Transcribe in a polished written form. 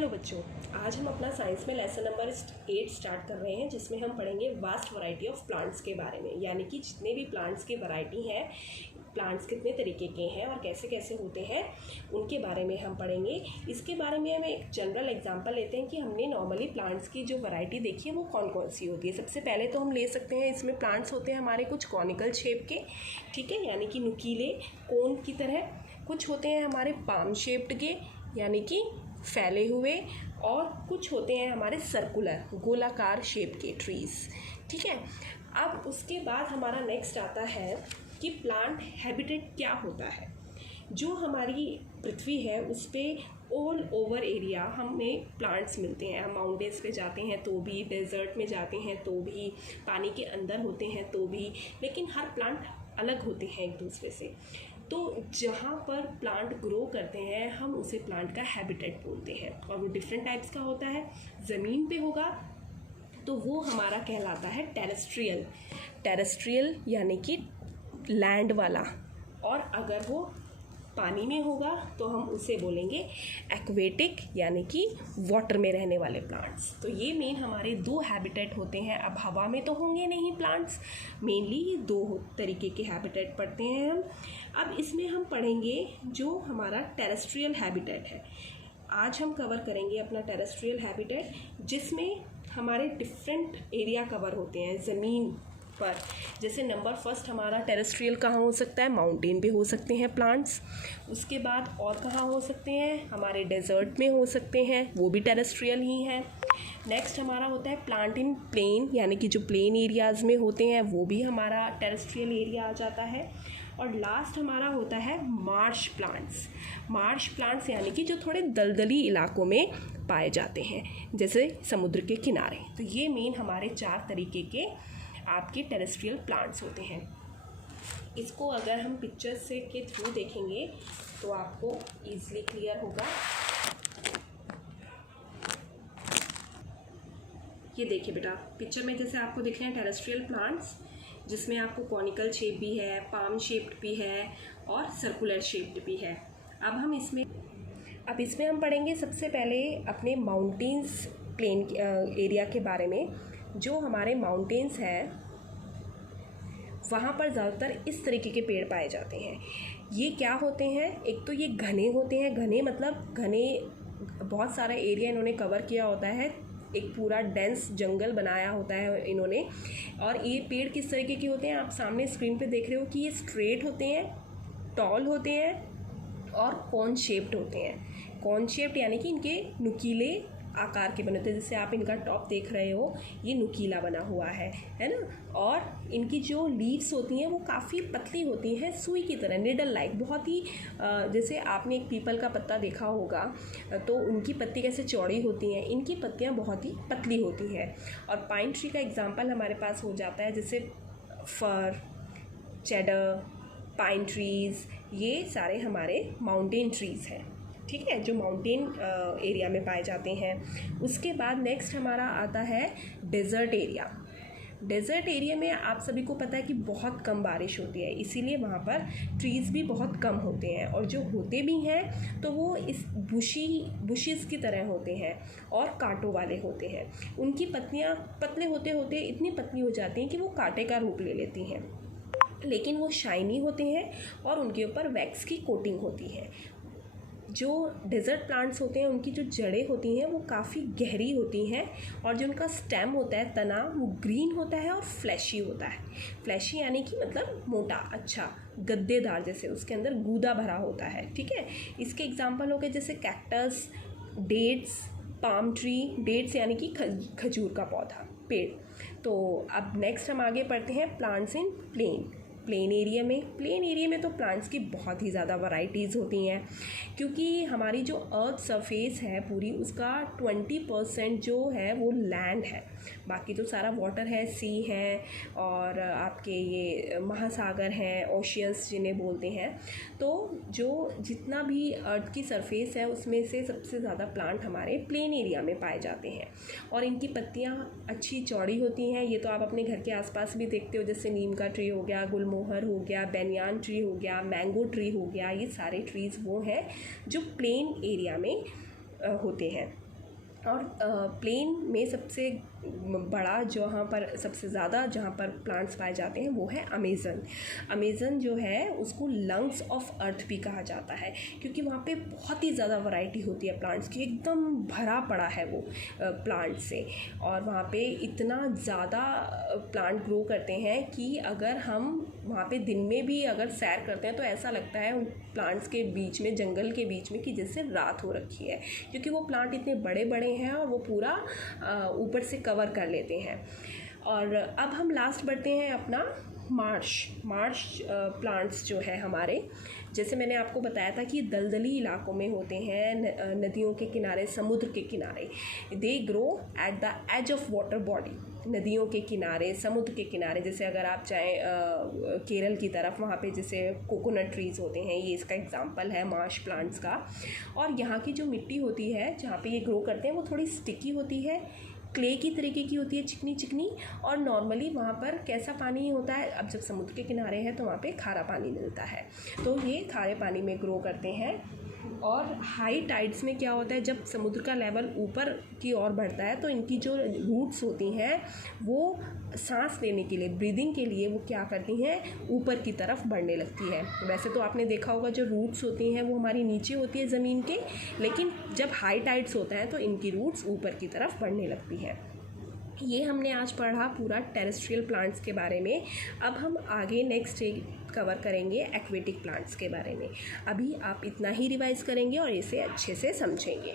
Hello बच्चों, आज हम अपना साइंस में लेसन नंबर 8 स्टार्ट कर रहे हैं, जिसमें हम पढ़ेंगे वास्ट वैरायटी ऑफ प्लांट्स के बारे में। यानी कि जितने भी प्लांट्स की वैरायटी हैं, प्लांट्स कितने तरीके के हैं और कैसे कैसे होते हैं, उनके बारे में हम पढ़ेंगे। इसके बारे में हम एक जनरल एग्जांपल लेते हैं कि हमने नॉर्मली प्लांट्स की जो वैरायटी देखी है वो कौन कौन सी होती है। सबसे पहले तो हम ले सकते हैं, इसमें प्लांट्स होते हैं हमारे कुछ कॉनिकल शेप के, ठीक है, यानी कि नुकीले कोन की तरह। कुछ होते हैं हमारे पाम शेप्ड के, यानी कि फैले हुए, और कुछ होते हैं हमारे सर्कुलर गोलाकार शेप के ट्रीज़, ठीक है। अब उसके बाद हमारा नेक्स्ट आता है कि प्लांट हैबिटेट क्या होता है। जो हमारी पृथ्वी है उस पर ऑल ओवर एरिया हमें प्लांट्स मिलते हैं। हम माउंटेन्स पे जाते हैं तो भी, डेजर्ट में जाते हैं तो भी, पानी के अंदर होते हैं तो भी, लेकिन हर प्लांट अलग होते हैं एक दूसरे से। तो जहाँ पर प्लांट ग्रो करते हैं हम उसे प्लांट का हैबिटेट बोलते हैं, और वो डिफरेंट टाइप्स का होता है। ज़मीन पे होगा तो वो हमारा कहलाता है टेरेस्ट्रियल, टेरेस्ट्रियल यानी कि लैंड वाला, और अगर वो पानी में होगा तो हम उसे बोलेंगे एक्वेटिक, यानी कि वाटर में रहने वाले प्लांट्स। तो ये मेन हमारे दो हैबिटेट होते हैं। अब हवा में तो होंगे नहीं प्लांट्स, मेनली ये दो तरीके के हैबिटेट पढ़ते हैं हम। अब इसमें हम पढ़ेंगे जो हमारा टेरेस्ट्रियल हैबिटेट है। आज हम कवर करेंगे अपना टेरेस्ट्रियल हैबिटेट, जिसमें हमारे डिफरेंट एरिया कवर होते हैं ज़मीन पर। जैसे नंबर फर्स्ट हमारा टेरेस्ट्रियल कहाँ हो सकता है, माउंटेन पे हो सकते हैं प्लांट्स। उसके बाद और कहाँ हो सकते हैं, हमारे डेजर्ट में हो सकते हैं, वो भी टेरेस्ट्रियल ही हैं। नेक्स्ट हमारा होता है प्लांट इन प्लेन, यानी कि जो प्लेन एरियाज़ में होते हैं वो भी हमारा टेरेस्ट्रियल एरिया आ जाता है। और लास्ट हमारा होता है मार्श प्लांट्स। मार्श प्लांट्स यानी कि जो थोड़े दलदली इलाकों में पाए जाते हैं, जैसे समुद्र के किनारे। तो ये मेन हमारे 4 तरीके के आपके टेरेस्ट्रियल प्लांट्स होते हैं। इसको अगर हम पिक्चर्स से के थ्रू देखेंगे तो आपको ईजिली क्लियर होगा। ये देखिए बेटा, पिक्चर में जैसे आपको दिख रहे हैं टेरेस्ट्रियल प्लांट्स, जिसमें आपको कॉनिकल शेप भी है, पाम शेप्ड भी है और सर्कुलर शेप्ड भी है। अब इसमें हम पढ़ेंगे सबसे पहले अपने माउंटेन्स प्लेन एरिया के बारे में। जो हमारे माउंटेन्स हैं वहाँ पर ज़्यादातर इस तरीके के पेड़ पाए जाते हैं। ये क्या होते हैं, एक तो ये घने होते हैं, घने मतलब घने, बहुत सारा एरिया इन्होंने कवर किया होता है, एक पूरा डेंस जंगल बनाया होता है इन्होंने। और ये पेड़ किस तरीके के होते हैं, आप सामने स्क्रीन पे देख रहे हो कि ये स्ट्रेट होते हैं, टॉल होते हैं और कॉन शेप्ड होते हैं। कॉन शेप्ड यानी कि इनके नुकीले आकार के बने होते हैं। जैसे आप इनका टॉप देख रहे हो, ये नुकीला बना हुआ है ना। और इनकी जो लीव्स होती हैं वो काफ़ी पतली होती हैं, सुई की तरह, निडल लाइक, बहुत ही जैसे आपने एक पीपल का पत्ता देखा होगा तो उनकी पत्ती कैसे चौड़ी होती हैं, इनकी पत्तियां बहुत ही पतली होती हैं। और पाइन ट्री का एग्जांपल हमारे पास हो जाता है, जैसे फर, चेडर, पाइन ट्रीज़, ये सारे हमारे माउंटेन ट्रीज़ हैं, ठीक है, जो माउंटेन एरिया में पाए जाते हैं। उसके बाद नेक्स्ट हमारा आता है डेज़र्ट एरिया। डेज़र्ट एरिया में आप सभी को पता है कि बहुत कम बारिश होती है, इसीलिए वहाँ पर ट्रीज़ भी बहुत कम होते हैं, और जो होते भी हैं तो वो इस बुशेस की तरह होते हैं और कांटों वाले होते हैं। उनकी पत्तियाँ पतले होते होते इतनी पतली हो जाती हैं कि वो कांटे का रूप ले लेती हैं, लेकिन वो शाइनी होते हैं और उनके ऊपर वैक्स की कोटिंग होती है। जो डेज़र्ट प्लांट्स होते हैं उनकी जो जड़ें होती हैं वो काफ़ी गहरी होती हैं, और जो उनका स्टेम होता है, तना, वो ग्रीन होता है और फ्लैशी होता है। फ्लैशी यानी कि मतलब मोटा, अच्छा, गद्देदार, जैसे उसके अंदर गूदा भरा होता है, ठीक है। इसके एग्जांपल हो गए जैसे cactus, dates, palm tree, dates यानी कि खजूर का पौधा, पेड़। तो अब नेक्स्ट हम आगे पढ़ते हैं प्लांट्स इन प्लेन एरिया में तो प्लांट्स की बहुत ही ज़्यादा वैरायटीज़ होती हैं, क्योंकि हमारी जो अर्थ सरफेस है पूरी, उसका 20% जो है वो लैंड है, बाकी तो सारा वाटर है, सी है, और आपके ये महासागर हैं, ओशियंस जिन्हें बोलते हैं। तो जो जितना भी अर्थ की सरफेस है उसमें से सबसे ज़्यादा प्लांट हमारे प्लेन एरिया में पाए जाते हैं, और इनकी पत्तियाँ अच्छी चौड़ी होती हैं। ये तो आप अपने घर के आसपास भी देखते हो, जैसे नीम का ट्री हो गया, गुलमोहर हो गया, बेनियान ट्री हो गया, मैंगो ट्री हो गया, ये सारे ट्रीज़ वो हैं जो प्लेन एरिया में होते हैं। और प्लेन में सबसे बड़ा जहाँ पर सबसे ज़्यादा जहाँ पर प्लांट्स पाए जाते हैं वो है अमेज़न। अमेज़न जो है उसको लंग्स ऑफ अर्थ भी कहा जाता है, क्योंकि वहाँ पे बहुत ही ज़्यादा वैरायटी होती है प्लांट्स की, एकदम भरा पड़ा है वो प्लांट से। और वहाँ पे इतना ज़्यादा प्लांट ग्रो करते हैं कि अगर हम वहाँ पे दिन में भी अगर सैर करते हैं तो ऐसा लगता है उन प्लांट्स के बीच में, जंगल के बीच में, कि जैसे रात हो रखी है, क्योंकि वो प्लांट इतने बड़े बड़े हैं और वो पूरा ऊपर से कवर कर लेते हैं। और अब हम लास्ट बढ़ते हैं अपना मार्श प्लांट्स जो है हमारे, जैसे मैंने आपको बताया था कि दलदली इलाकों में होते हैं, नदियों के किनारे, समुद्र के किनारे। They grow at the edge of water body, नदियों के किनारे, समुद्र के किनारे। जैसे अगर आप चाहें केरल की तरफ, वहाँ पे जैसे कोकोनट ट्रीज़ होते हैं, ये इसका एग्जांपल है मार्श प्लांट्स का। और यहाँ की जो मिट्टी होती है जहाँ पे ये ग्रो करते हैं वो थोड़ी स्टिकी होती है, क्ले की तरीके की होती है, चिकनी चिकनी। और नॉर्मली वहाँ पर कैसा पानी होता है, अब जब समुद्र के किनारे हैं तो वहाँ पे खारा पानी मिलता है, तो ये खारे पानी में ग्रो करते हैं। और हाई टाइड्स में क्या होता है, जब समुद्र का लेवल ऊपर की ओर बढ़ता है तो इनकी जो रूट्स होती हैं वो सांस लेने के लिए, ब्रीदिंग के लिए, वो क्या करती हैं, ऊपर की तरफ बढ़ने लगती है। वैसे तो आपने देखा होगा जो रूट्स होती हैं वो हमारी नीचे होती है ज़मीन के, लेकिन जब हाई टाइड्स होता है तो इनकी रूट्स ऊपर की तरफ बढ़ने लगती है। ये हमने आज पढ़ा पूरा टेरेस्ट्रियल प्लांट्स के बारे में। अब हम आगे नेक्स्ट कवर करेंगे एक्वेटिक प्लांट्स के बारे में। अभी आप इतना ही रिवाइज़ करेंगे और इसे अच्छे से समझेंगे।